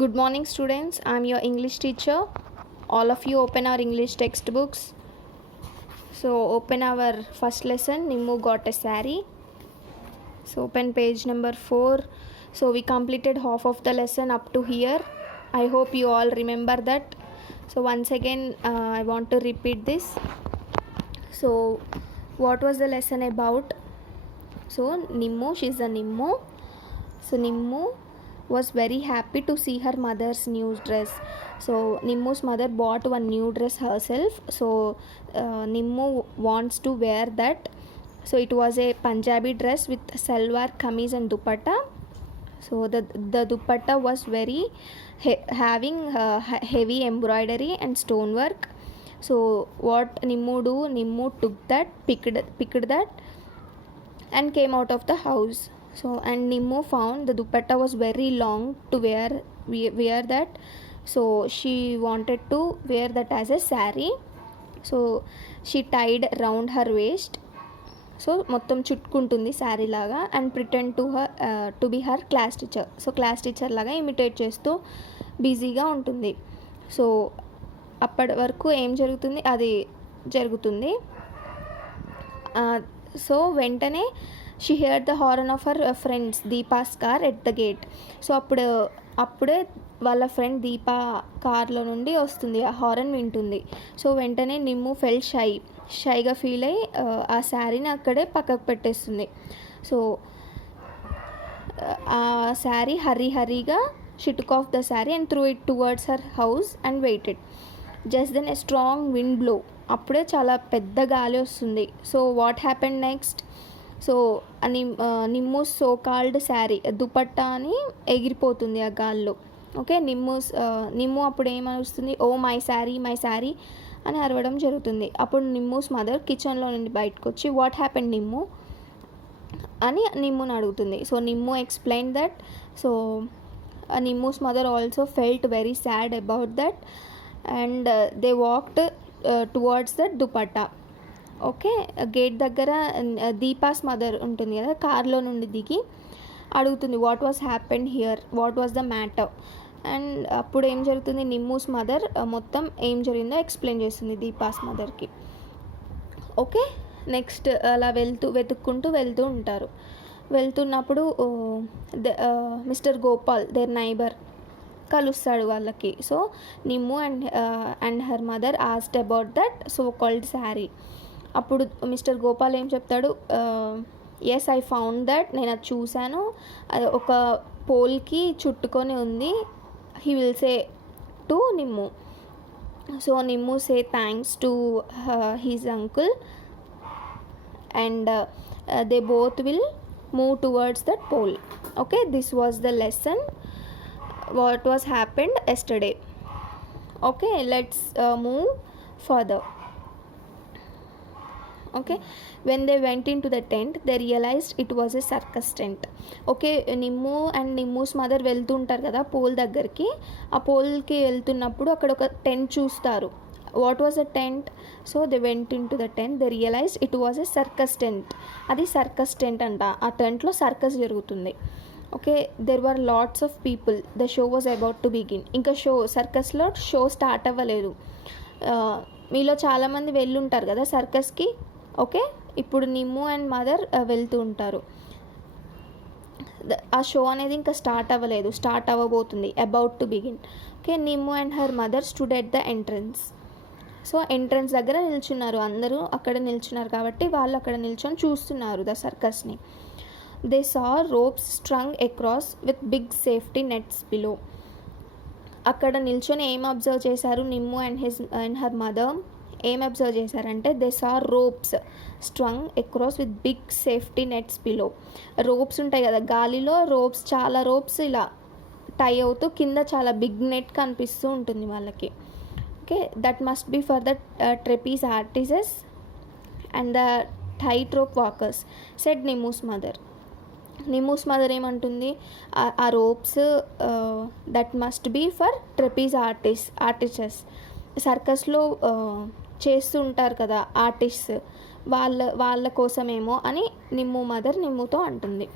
Good morning, students. I'm your English teacher. All of you open our English textbooks. So, open our first lesson, Nimmu got a sari. So, open page number 4. So, we completed half of the lesson up to here. I hope you all remember that. So, once again, I want to repeat this. So, what was the lesson about? So, Nimmu, she's a Nimmu. So, Nimmu was very happy to see her mother's new dress. So Nimmu's mother bought one new dress herself. So Nimmu wants to wear that. So it was a Punjabi dress with salwar, kameez and dupatta. So the dupatta was very having heavy embroidery and stonework. So what Nimmu do? Nimmu took that, picked that and came out of the house. So and Nimmu found the dupatta was very long to wear that. So she wanted to wear that as a sari. So she tied round her waist. So మొత్తం చుట్టుకుంటుంది శారీ లాగా and pretend to be her class teacher. So class teacher లాగా ఇమిటేట్ చేస్తూ బిజీగా ఉంటుంది. సో అప్పటి వరకు ఏం జరుగుతుంది అది జరుగుతుంది. సో వెంటనే she heard the horn of her friends Deepa's car at the gate. So అప్పుడే వాళ్ళ ఫ్రెండ్ దీపా కార్లో నుండి వస్తుంది, ఆ హారన్ వింటుంది. సో వెంటనే నిమ్ము ఫెల్ షైగా ఫీల్ అయ్యి ఆ శారీని అక్కడే పక్కకు పెట్టేస్తుంది. సో ఆ శారీ హరీగా she took off the sari and threw it towards her house and waited. Just then a strong wind blow. అప్పుడే చాలా పెద్ద గాలి వస్తుంది. So what happened next? So Nimmu so called sari dupatta అని ఎగిరిపోతుంది ఆ గాల్లో. ఓకే, నిమ్ము అప్పుడు ఏమరుస్తుంది? ఓ మై శారీ అని అరవడం జరుగుతుంది. అప్పుడు నిమ్ముస్ మదర్ కిచెన్లో నుండి బయటకు వచ్చి వాట్ హ్యాపెండ్ నిమ్ము అని నిమ్ముని అడుగుతుంది. So Nimmu explain that. So Nimmu's mother also felt very sad about that and they walked towards that dupatta. Okay, gate దగ్గర దీపాస్ మదర్ ఉంటుంది కదా, కార్లో నుండి దిగి అడుగుతుంది what was happened here, what was the matter. And అప్పుడు ఏం జరుగుతుంది? నిమ్ముస్ మదర్ మొత్తం ఏం జరిగిందో ఎక్స్ప్లెయిన్ చేస్తుంది దీపాస్ మదర్కి. ఓకే, నెక్స్ట్ అలా వెతుక్కుంటూ వెళ్తూ ఉంటారు. వెళ్తున్నప్పుడు మిస్టర్ గోపాల్ దేర్ నైబర్ కలుస్తాడు వాళ్ళకి. So Nimmu and her mother asked about that so called sari. అప్పుడు మిస్టర్ గోపాల్ ఏం చెప్తాడు? ఎస్, ఐ ఫౌండ్ దట్, నేను అది చూశాను, అది ఒక పోల్కి చుట్టుకొని ఉంది. He will say to Nimmu. So Nimmu say thanks to his uncle and they both will move towards that pole. Okay, this was the lesson what was happened yesterday. Okay, let's move further. Okay, when they went into the tent they realized it was a circus tent. Okay, Nimmu and Nimmu's mother వెళ్తుంటారు కదా పోల్ దగ్గరికి. ఆ పోల్కి వెళ్తున్నప్పుడు అక్కడ ఒక tent చూస్తారు. What was a tent? So they went into the tent, they realize it was a circus tent. అది సర్కస్ టెంట్ అంట. ఆ టెంట్లో సర్కస్ జరుగుతుంది. Okay, there were lots of people. The show was about to begin. ఇంకా సర్కస్లో show start అవ్వలేదు. మీలో చాలామంది వెళ్ళుంటారు కదా సర్కస్కి. ఓకే, ఇప్పుడు నిమ్ము అండ్ మదర్ వెళ్తూ ఉంటారు. ఆ షో అనేది ఇంకా స్టార్ట్ అవ్వలేదు, స్టార్ట్ అవ్వబోతుంది, about to begin. Okay, Nimmu and her mother stood at the entrance. So entrance దగ్గర నిల్చున్నారు, అందరూ అక్కడ నిల్చున్నారు కాబట్టి వాళ్ళు అక్కడ నిల్చొని చూస్తున్నారు ద సర్కస్ని. They saw ropes strung across with big safety nets below. అక్కడ నిల్చొని ఏం అబ్జర్వ్ చేశారు నిమ్ము అండ్ హర్ మదర్? ఏం అబ్జర్వ్ చేశారంటే they saw ropes strung across with big safety nets below. Ropes ఉంటాయి కదా గాలిలో, చాలా రోప్స్ ఇలా టై అవుతూ కింద చాలా బిగ్ నెట్ కనిపిస్తూ ఉంటుంది వాళ్ళకి. Okay, that must be for the trapeze artists and the tight rope walkers said Nimmu's mother. Nimmu's mother ఏమంటుంది? ఆ ropes that must be for trapeze artists. సర్కస్లో చేస్తూ ఉంటారు కదా ఆర్టిస్ట్స్, వాళ్ళ కోసమేమో అని నిమ్ము మదర్ నిమ్ముతో అంటుంది.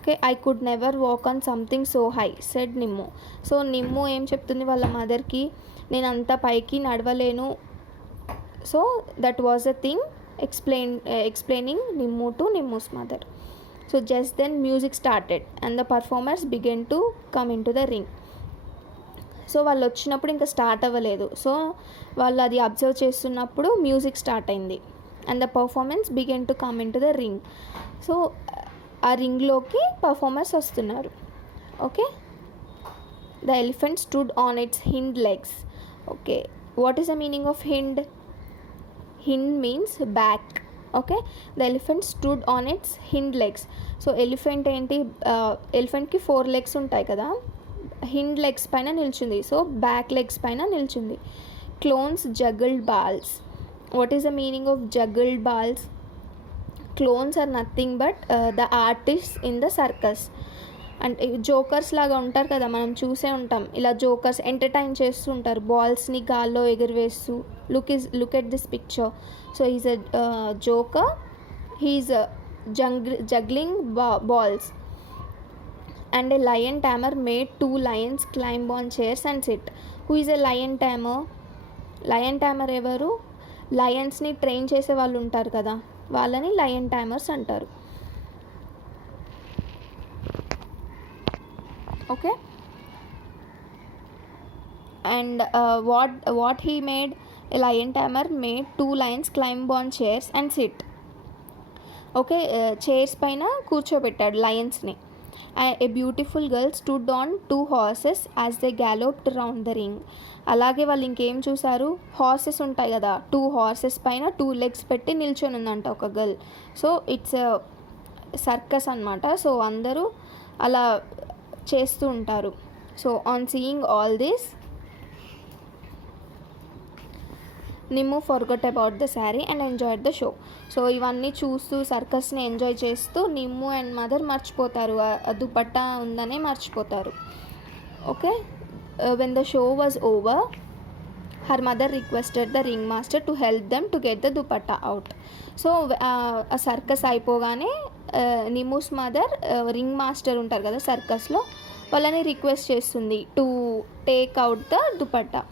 Okay, I could never walk on something so high said Nimmu. So Nimmu ఏం చెప్తుంది వాళ్ళ మదర్కి, నేను అంత పైకి నడవలేను. So that was a thing explaining Nimmu to Nimmu's mother. So just then music started and the performers began to come into the ring. So వాళ్ళు వచ్చినప్పుడు ఇంకా స్టార్ట్ అవ్వలేదు. సో వాళ్ళు అది అబ్జర్వ్ చేస్తున్నప్పుడు మ్యూజిక్ స్టార్ట్ అయింది and the performance began to come in to the ring. So ఆ రింగ్లోకి పర్ఫార్మర్స్ వస్తున్నారు. Okay, the elephant stood on it's Hind legs. Okay, what is the meaning of Hind? Hind means back. Okay, the elephant stood on it's Hind legs. So elephant ఏంటి, ఎలిఫెంట్కి 4 legs ఉంటాయి కదా, Hind legs పైన నిల్చుంది. So back legs పైన నిల్చుంది. Clowns juggled balls. What is the meaning of juggled balls? Clowns are nothing but the artist in the circus. అంటే jokers లాగా ఉంటారు కదా, మనం చూసే ఉంటాం. ఇలా జోకర్స్ ఎంటర్టైన్ చేస్తూ ఉంటారు, బాల్స్ని గాల్లో ఎగురవేస్తూ. Look at this picture. So is a joker, he is juggling balls. And a lion tamer made 2 lions climb on chairs and sit. Who is a lion tamer? Lion tamer ఎవరు? లయన్స్ని ట్రైన్ చేసే వాళ్ళు ఉంటారు కదా, వాళ్ళని లయన్ టైమర్స్ అంటారు. Okay, and what he made? A lion timer made 2 lions climb on chairs and sit. Okay, chairs పైన కూర్చోబెట్టాడు లయన్స్ని. A beautiful girl stood on 2 horses as they galloped round the ring. అలాగే వాళ్ళు ఇంకేం చూసారు, హార్సెస్ ఉంటాయి కదా, 2 horses పైన 2 legs పెట్టి నిల్చొని ఉందంట ఒక గర్ల్. సో ఇట్స్ సర్కస్ అనమాట. సో అందరూ అలా చేస్తూ ఉంటారు. So on seeing all this, Nimmu forgot about the sari and enjoyed the show. So ఇవన్నీ చూస్తూ సర్కస్ని ఎంజాయ్ చేస్తూ నిమ్ము అండ్ మదర్ మర్చిపోతారు, దుపట్టా ఉందనే మర్చిపోతారు. Okay, when the show was over, her mother requested the ring master to help them to get the dupatta out. So ఆ సర్కస్ అయిపోగానే నిమ్ముస్ మదర్, రింగ్ మాస్టర్ ఉంటారు కదా సర్కస్లో, వాళ్ళని రిక్వెస్ట్ చేస్తుంది to take out the dupatta.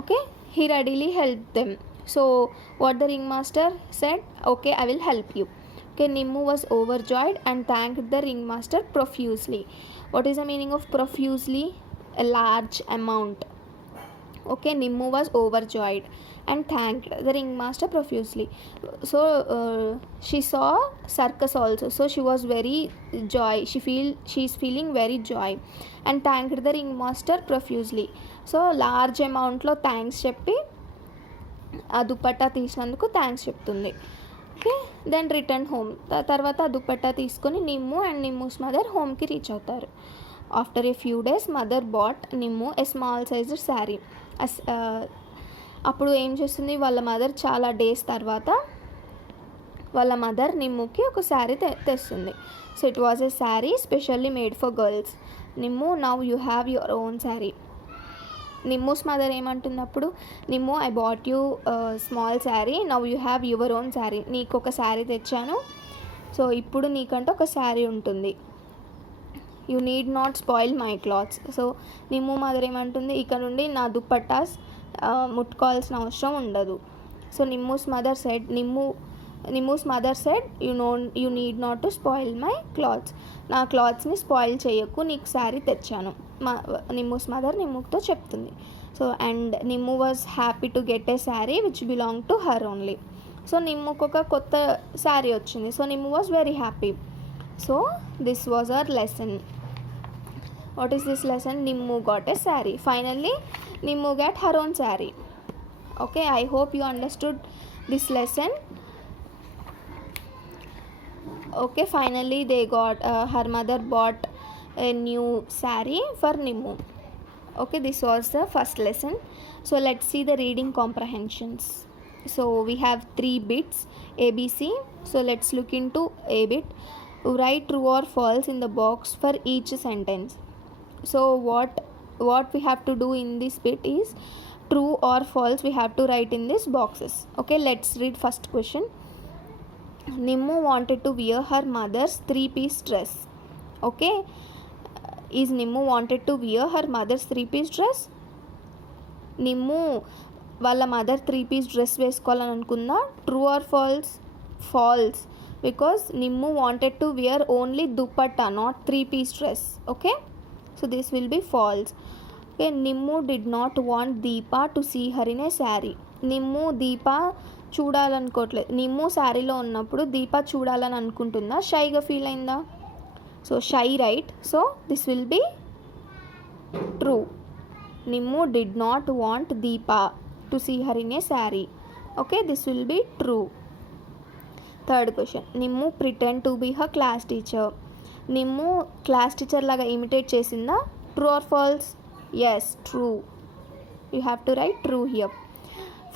Okay, he readily helped them. So what the ringmaster said, okay, I will help you. Okay, Nimmu was overjoyed and thanked the ringmaster profusely. What is the meaning of profusely? A large amount. Okay, Nimmu was overjoyed and thanked the ringmaster profusely. So she saw circus also, so she was very joy, she's feeling very joy and thanked the ringmaster profusely. So large అమౌంట్లో thanks చెప్పి ఆ దుపట్టా తీసినందుకు thanks చెప్తుంది. Okay, then return home. తర్వాత ఆ దుపట్టా తీసుకొని Nimmu and Nimmu's mother హోమ్కి reach అవుతారు. After a few days mother bought Nimmu a small size sari. అప్పుడు ఏం చేస్తుంది వాళ్ళ మదర్, చాలా డేస్ తర్వాత వాళ్ళ మదర్ నిమ్ముకి ఒక శారీ తెస్తుంది. So it was a sari specially made for girls. Nimmu, now you have your own sari. Nimmu's mother ఏమంటున్నప్పుడు, Nimmu I bought you small sari, now you have your own sari. నీకు ఒక శారీ తెచ్చాను, సో ఇప్పుడు నీకంటే ఒక శారీ ఉంటుంది. You need not spoil my clothes. So Nimmu mother ఏమంటుంది, ఇక్కడ నుండి నా దుపట్టాస్ ముట్టుకోవాల్సిన అవసరం ఉండదు. So Nimmu's mother said you need not to spoil my clothes. నా క్లాత్స్ని స్పాయిల్ చేయకు, నీకు శారీ తెచ్చాను, నిమ్ముస్ మదర్ నిమ్ముతో చెప్తుంది. So and Nimmu was happy to get a sari which belong to her only. So నిమ్ముకు ఒక కొత్త శారీ వచ్చింది. So Nimmu was very happy. So this was our lesson. What is this lesson? Nimmu got a saree. Finally, Nimmu got her own saree. Okay, I hope you understood this lesson. Okay, finally they got her mother bought a new saree for Nimmu. Okay, this was the first lesson. So let's see the reading comprehensions. So we have 3 bits ABC. So let's look into A bit. Write true or false in the box for each sentence. So what we have to do in this bit is true or false we have to write in these boxes. Okay, let's read first question. Nimmu wanted to wear her mother's 3-piece dress. Okay, is Nimmu wanted to wear her mother's 3-piece dress? నిమ్ము వాళ్ళ mother 3-piece dress వేసుకోవాలని అనుకుందా? True or false? False, because Nimmu wanted to wear only dupatta, not 3-piece dress. Okay, so this will be false. Okay, Nimmu did not want Deepa to see her in a sari. Nimmu Deepa చూడాలనుకోవట్లేదు. నిమ్ము శారీలో ఉన్నప్పుడు దీపా చూడాలని అనుకుంటుందా? షైగా ఫీల్ అయిందా? So shy, right. So this will be true. Nimmu did not want Deepa to see her in a saree. Okay, this will be true. Third question. Nimmu pretend to be her class teacher. Nimmu class teacher laga imitate chesinda? True or false? Yes, true. You have to write true here.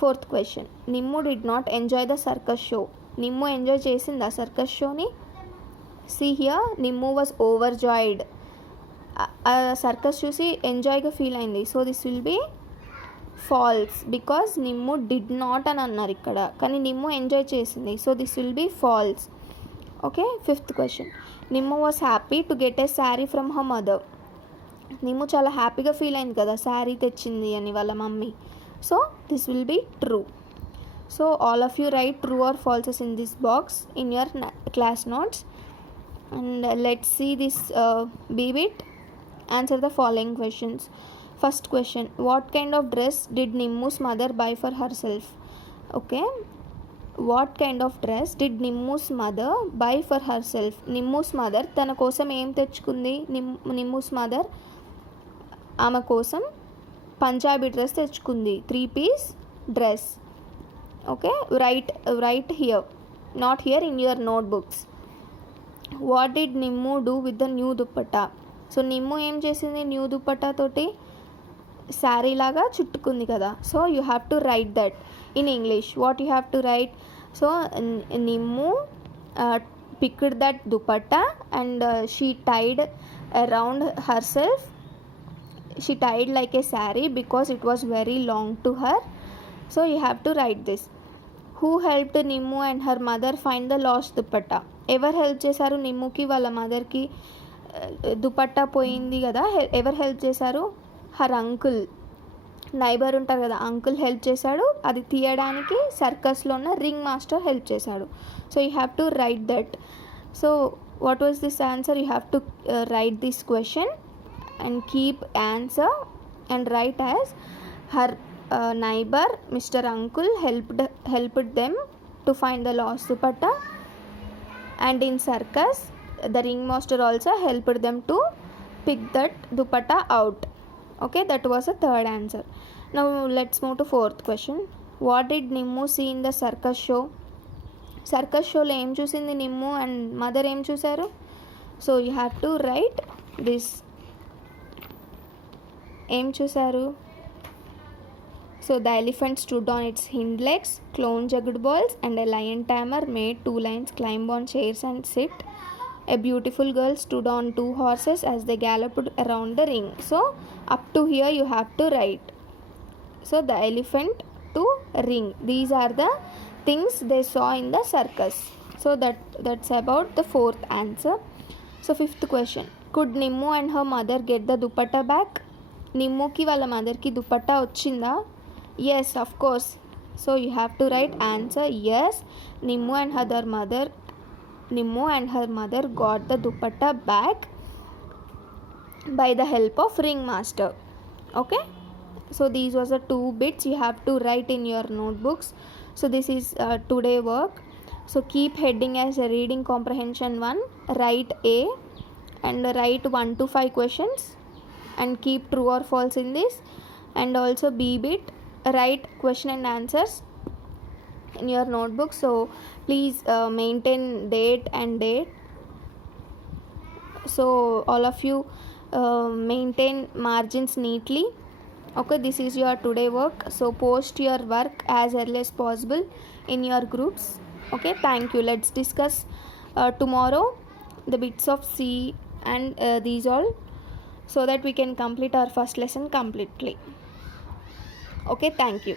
Fourth question. Nimmu did not enjoy the circus show. Nimmu enjoy chesinda circus show ni? See here, Nimmu was overjoyed. Circus చూసి ఎంజాయ్గా feel అయింది. So this will be false, because Nimmu did not అని అన్నారు ఇక్కడ, కానీ Nimmu enjoy చేసింది. So this will be false. Okay, fifth question. Nimmu was happy to get a sari from her mother. Nimmu చాలా హ్యాపీగా ఫీల్ అయింది కదా శారీ తెచ్చింది అని వాళ్ళ mummy. So this will be true. So all of you write true or falses in this box in your class notes. And let's see this B-bit. Answer the following questions. First question. What kind of dress did Nimmu's mother buy for herself? Okay. What kind of dress did Nimmu's mother buy for herself? Nimmu's mother తన కోసం ఏం తెచ్చుకుంది? Nimmu's mother ఆమె కోసం Punjabi dress తెచ్చుకుంది, 3-piece dress. Okay, right here, not here, in your notebooks. What did Nimmu do with the new dupatta? So Nimmu ఏం చేసింది? న్యూ దుపట్టా తోటి శారీ లాగా చుట్టుకుంది కదా. So you have to write that in English. What you have to write? So Nimmu picked that dupatta and she tied around herself. She tied like a saree because it was very long to her. So you have to write this. Who helped Nimmu and her mother find the lost dupatta? ఎవరు హెల్ప్ చేశారు నిమ్ముకి వాళ్ళ మదర్కి? దుపట్టా పోయింది కదా, ఎవరు హెల్ప్ చేశారు? Her uncle, neighbour ఉంటారు కదా, అంకుల్ హెల్ప్ చేశాడు. అది తీయడానికి సర్కస్లో ఉన్న రింగ్ మాస్టర్ హెల్ప్ చేశాడు. So you have to write that. So what was this answer? You have to right this question and keep answer and right as her neighbour mister uncle helped them to find the lost dupatta, and in circus the ringmaster also helped them to pick that dupatta out. Okay, that was the third answer. Now let's move to fourth question. What did Nimmu see in the circus show? Circus show lo em chusindi Nimmu and mother em chusaru? So you have to write this. Em chusaru? So the elephant stood on its hind legs, clown jugged balls, and a lion tamer made 2 lions climb on chairs and sit. A beautiful girl stood on 2 horses as they galloped around the ring. So up to here you have to write. So the elephant to ring, these are the things they saw in the circus. So that's about the fourth answer. So fifth question. Could Nimmu and her mother get the dupatta back? నిమ్ముకి వాళ్ళ మదర్కి దుపట్టా వచ్చిందా? Yes, of course. So you have to write answer yes. Nimmu and her mother got the dupatta back by the help of ringmaster. Okay, so these was the 2 bits you have to write in your notebooks. So this is today work. So keep heading as a reading comprehension 1, write A and write 1 to 5 questions and keep true or false in this. And also B-bit, write question and answers in your notebook. So please maintain date and date. So all of you maintain margins neatly. Okay, this is your today work. So post your work as early as possible in your groups. Okay, thank you. Let's discuss tomorrow the bits of C and these all, so that we can complete our first lesson completely. Okay, thank you.